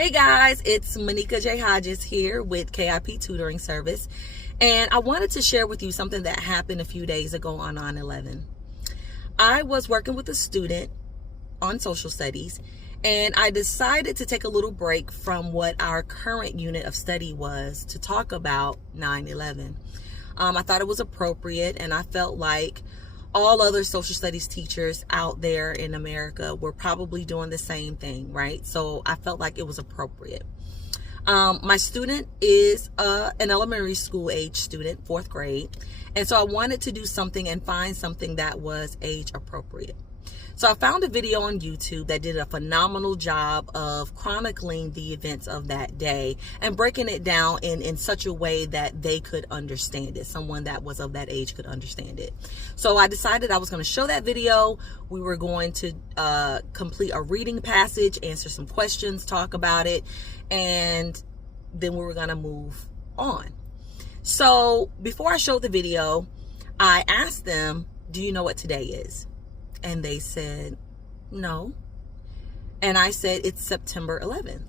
Hey guys, it's Monica J. Hodges here with KIP Tutoring Service, and I wanted to share with you something that happened a few days ago on 9/11. I was working with a student on social studies, and I decided to take a little break from what our current unit of study was to talk about 9/11. I thought it was appropriate, and I felt like all other social studies teachers out there in America were probably doing the same thing, right? So I felt like it was appropriate. My student is an elementary school age student, 4th grade. And so I wanted to do something and find something that was age appropriate. So I found a video on YouTube that did a phenomenal job of chronicling the events of that day and breaking it down in such a way that they could understand it. Someone that was of that age could understand it. So I decided I was going to show that video. We were going to complete a reading passage, answer some questions, talk about it, and then we were going to move on. So before I showed the video, I asked them, do you know what today is? And they said, no. And I said, it's September 11th.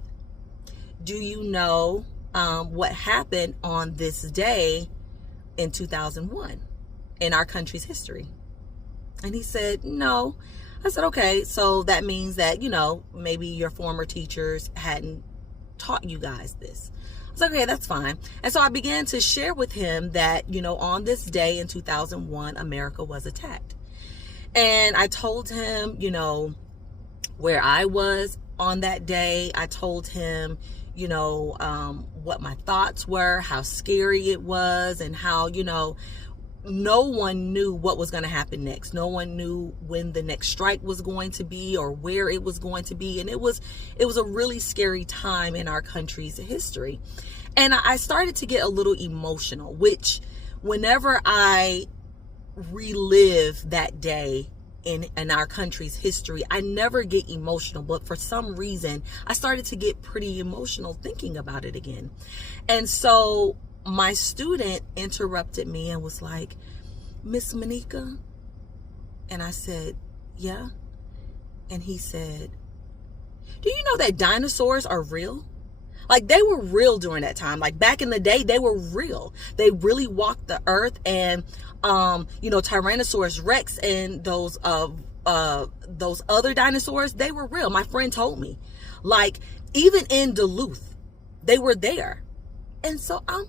Do you know what happened on this day in 2001 in our country's history? And he said, no. I said, okay, so that means that, maybe your former teachers hadn't taught you guys this. I was like, okay, that's fine. And so I began to share with him that, on this day in 2001, America was attacked. And I told him, where I was on that day. I told him, what my thoughts were, how scary it was, and how, no one knew what was going to happen next. No one knew when the next strike was going to be or where it was going to be. And it was a really scary time in our country's history. And I started to get a little emotional, which whenever I relive that day in our country's history, I never get emotional, but for some reason I started to get pretty emotional thinking about it again. And so my student interrupted me and was like, Miss Monica? And I said, yeah. And he said, do you know that dinosaurs are real? Like, they were real during that time. Like, back in the day, they were real. They really walked the earth. And, Tyrannosaurus Rex and those other dinosaurs, they were real. My friend told me. Like, even in Duluth, they were there. And so I'm